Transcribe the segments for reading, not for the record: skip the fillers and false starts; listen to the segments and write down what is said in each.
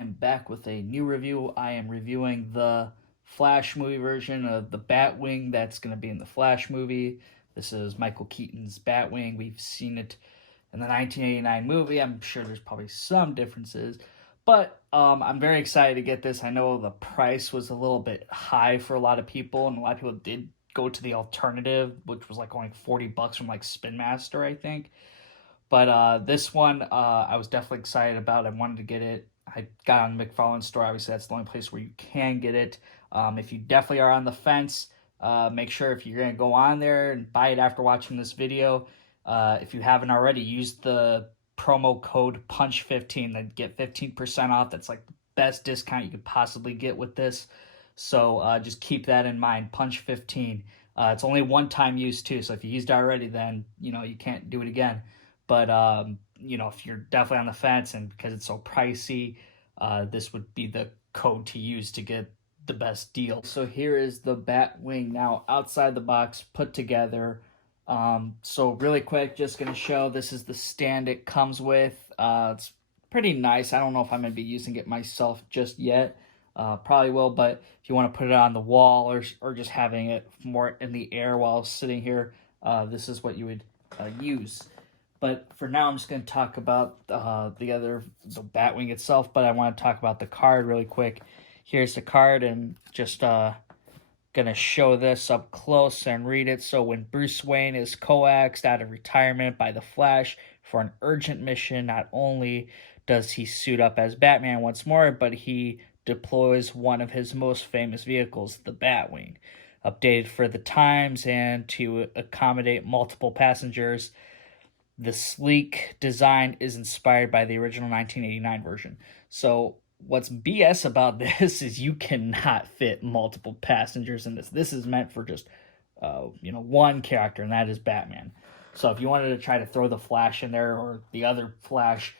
I'm back with a new review. I am reviewing the Flash movie version of the Batwing that's going to be in the Flash movie. This is Michael Keaton's Batwing. We've seen it in the 1989 movie. I'm sure there's probably some differences, but I'm very excited to get this. I know the price was a little bit high for a lot of people, and a lot of people did go to the alternative, which was like only $40 from like Spin Master, I think. But this one, I was definitely excited about. I wanted to get it. I got on the McFarlane store. Obviously, that's the only place where you can get it. If you definitely are on the fence, make sure if you're going to go on there and buy it after watching this video, if you haven't already, use the promo code PUNCH15 to get 15% off. That's like the best discount you could possibly get with this. So just keep that in mind, PUNCH15. It's only one-time use too, so if you used it already, then you can't do it again. But if you're definitely on the fence and because it's so pricey, this would be the code to use to get the best deal. So here is the Batwing now outside the box, put together. So really quick, just going to show this is the stand it comes with. It's pretty nice. I don't know if I'm going to be using it myself just yet. Probably will, but if you want to put it on the wall or just having it more in the air while sitting here, this is what you would use. But for now, I'm just going to talk about the Batwing itself, but I want to talk about the card really quick. Here's the card, and just going to show this up close and read it. So when Bruce Wayne is coaxed out of retirement by the Flash for an urgent mission, not only does he suit up as Batman once more, but he deploys one of his most famous vehicles, the Batwing. Updated for the times and to accommodate multiple passengers, the sleek design is inspired by the original 1989 version. So what's BS about this is you cannot fit multiple passengers in this. This is meant for just one character, and that is Batman. So if you wanted to try to throw the Flash in there or the other Flash,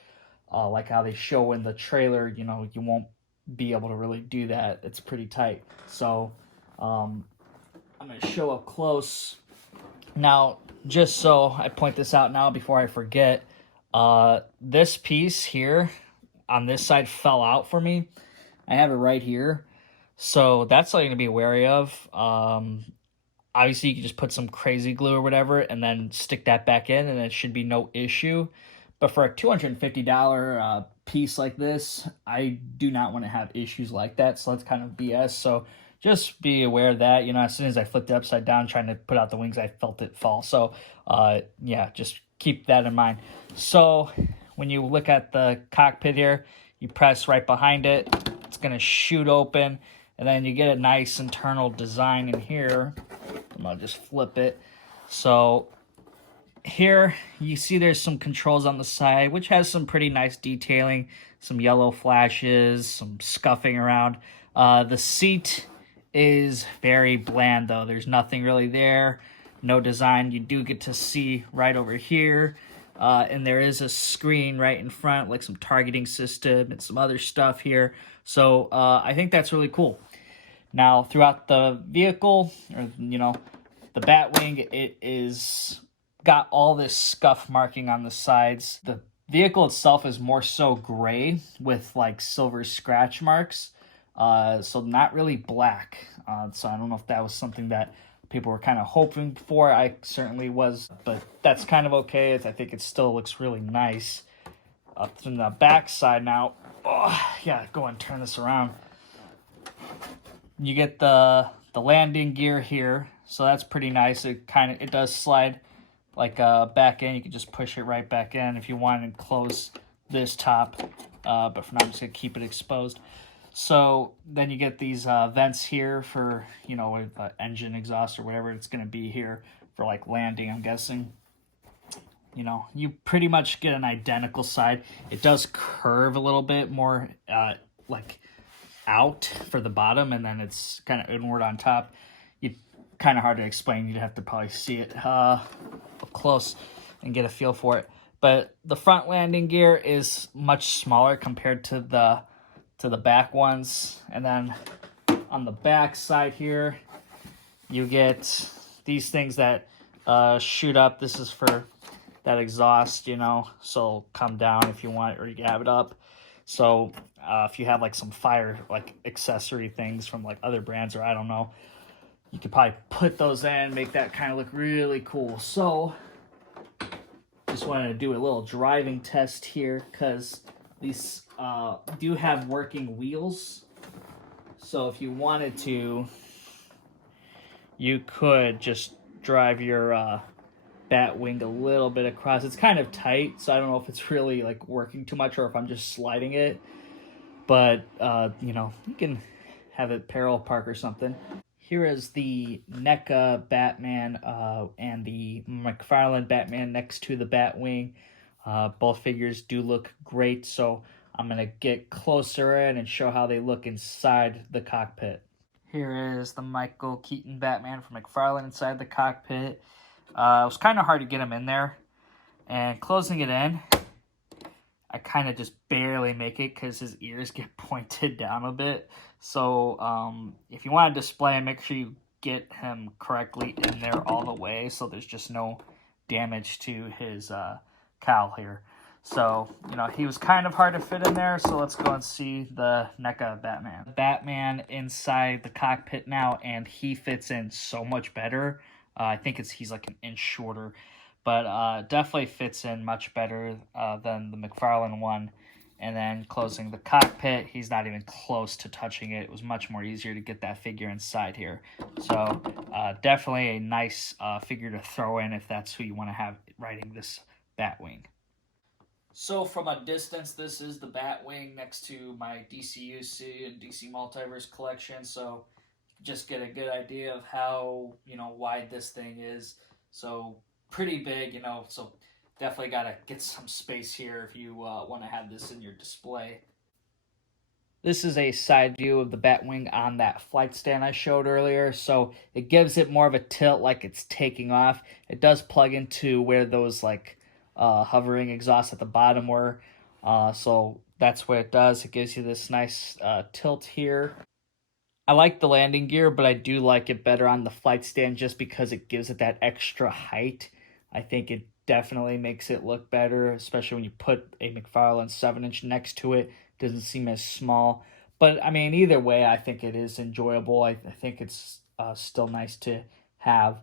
like how they show in the trailer, you won't be able to really do that. It's pretty tight. So I'm going to show up close. Now, just so I point this out now before I forget, this piece here on this side fell out for me. I have it right here. So that's something to be wary of. Obviously, you can just put some crazy glue or whatever and then stick that back in, and it should be no issue. But for a $250 piece like this, I do not want to have issues like that. So that's kind of BS. So just be aware of that. As soon as I flipped it upside down trying to put out the wings, I felt it fall. So, just keep that in mind. So when you look at the cockpit here, you press right behind it. It's going to shoot open, and then you get a nice internal design in here. I'm going to just flip it. So here you see there's some controls on the side, which has some pretty nice detailing, some yellow flashes, some scuffing around. The seat is very bland, though. There's nothing really there, no design. You do get to see right over here, and there is a screen right in front, like some targeting system and some other stuff here. So I think that's really cool. Now, throughout the vehicle, or the Batwing, it is got all this scuff marking on the sides. The vehicle itself is more so gray with like silver scratch marks. So not really black. So I don't know if that was something that people were kind of hoping for. I certainly was, but that's kind of okay. I think it still looks really nice. From the back side now, go and turn this around. You get the landing gear here, so that's pretty nice. It does slide like back in. You can just push it right back in if you want and close this top. But for now, I'm just gonna keep it exposed. So then you get these vents here for, with engine exhaust or whatever it's going to be here for like landing, I'm guessing. You pretty much get an identical side. It does curve a little bit more like out for the bottom, and then it's kind of inward on top. Kind of hard to explain. You'd have to probably see it up close and get a feel for it. But the front landing gear is much smaller compared to the back ones. And then on the back side here, you get these things that shoot up. This is for that exhaust, so come down if you want, or you can have it up. So if you have like some fire like accessory things from like other brands, or I don't know, you could probably put those in, make that kind of look really cool. So just wanted to do a little driving test here because these do have working wheels. So if you wanted to, you could just drive your Batwing a little bit across. It's kind of tight, so I don't know if it's really like working too much or if I'm just sliding it. But you know, you can have it parallel park or something. Here is the NECA Batman and the McFarlane Batman next to the Batwing. Both figures do look great, so I'm going to get closer in and show how they look inside the cockpit. Here is the Michael Keaton Batman from McFarlane inside the cockpit. It was kind of hard to get him in there, and closing it in, I kind of just barely make it because his ears get pointed down a bit. So if you want to display him, make sure you get him correctly in there all the way so there's just no damage to his cowl here. So, you know, he was kind of hard to fit in there, so let's go and see the NECA Batman. Batman inside the cockpit now, and he fits in so much better. I think he's like an inch shorter, but definitely fits in much better than the McFarlane one. And then closing the cockpit, he's not even close to touching it. It was much more easier to get that figure inside here. So definitely a nice figure to throw in if that's who you want to have riding this Batwing. So from a distance, this is the Batwing next to my DCUC and DC Multiverse collection. So just get a good idea of how, you know, wide this thing is. So pretty big, you know, so definitely got to get some space here if you want to have this in your display. This is a side view of the Batwing on that flight stand I showed earlier, so it gives it more of a tilt like it's taking off. It does plug into where those like hovering exhausts at the bottom were, so that's what it does. It gives you this nice tilt here. I like the landing gear, but I do like it better on the flight stand just because it gives it that extra height. I think it definitely makes it look better, especially when you put a McFarlane 7-inch next to it. It doesn't seem as small. But, I mean, either way, I think it is enjoyable. I think it's still nice to have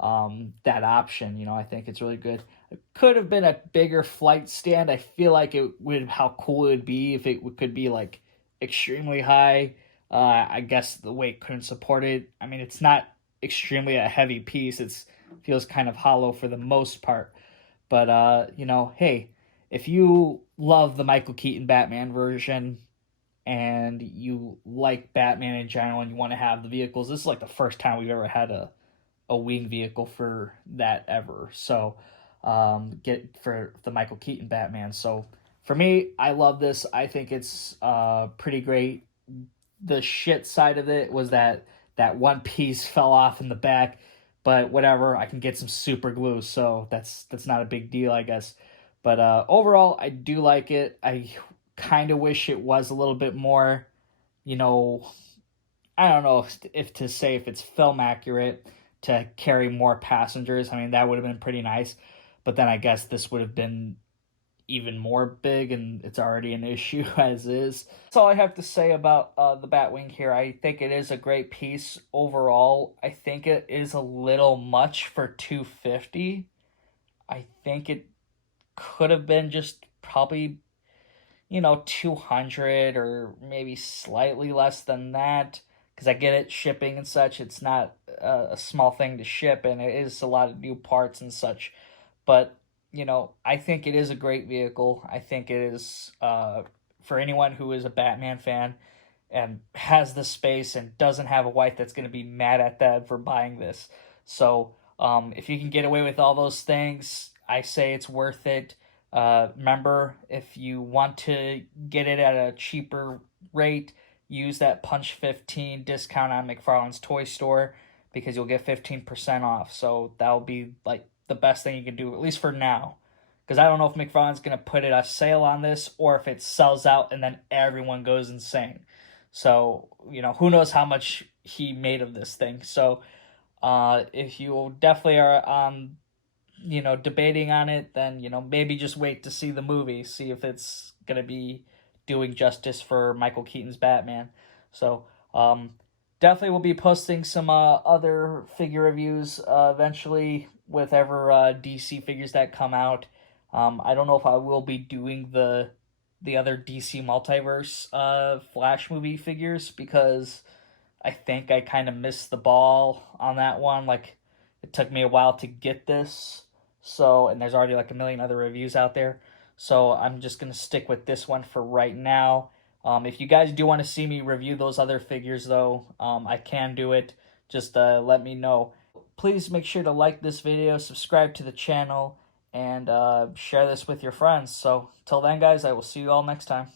that option. You know, I think it's really good. It could have been a bigger flight stand. I feel like it would, how cool it would be if it could be, like, extremely high. I guess the weight couldn't support it. I mean, it's not extremely a heavy piece. It feels kind of hollow for the most part. But, you know, hey, if you love the Michael Keaton Batman version and you like Batman in general and you want to have the vehicles, this is like the first time we've ever had a wing vehicle for that ever. So, get for the Michael Keaton Batman. So, for me, I love this. I think it's pretty great. The shit side of it was that one piece fell off in the back, but whatever, I can get some super glue, so that's not a big deal, I guess. But overall, I do like it. I kind of wish it was a little bit more, you know, I don't know if to say if it's film accurate to carry more passengers. I mean, that would have been pretty nice, but then I guess this would have been even more big, and it's already an issue as is. That's all I have to say about the Batwing here. I think it is a great piece overall. I think it is a little much for 250. I think it could have been just probably, you know, 200 or maybe slightly less than that, because I get it, shipping and such, it's not a small thing to ship, and it is a lot of new parts and such. But, you know, I think it is a great vehicle. I think it is, for anyone who is a Batman fan and has the space and doesn't have a wife that's going to be mad at them for buying this. So if you can get away with all those things, I say it's worth it. Remember, if you want to get it at a cheaper rate, use that Punch 15 discount on McFarlane's Toy Store because you'll get 15% off. So that'll be like the best thing you can do, at least for now. Because I don't know if McFarlane's going to put a sale on this or if it sells out and then everyone goes insane. So, you know, who knows how much he made of this thing. So if you definitely are you know, debating on it, then, you know, maybe just wait to see the movie, see if it's going to be doing justice for Michael Keaton's Batman. So definitely will be posting some other figure reviews eventually with ever DC figures that come out. I don't know if I will be doing the other DC Multiverse Flash movie figures, because I think I kind of missed the ball on that one. Like, it took me a while to get this, so, and there's already like a million other reviews out there. So I'm just gonna stick with this one for right now. If you guys do want to see me review those other figures, though, I can do it. Just let me know. Please make sure to like this video, subscribe to the channel, and share this with your friends. So, till then, guys, I will see you all next time.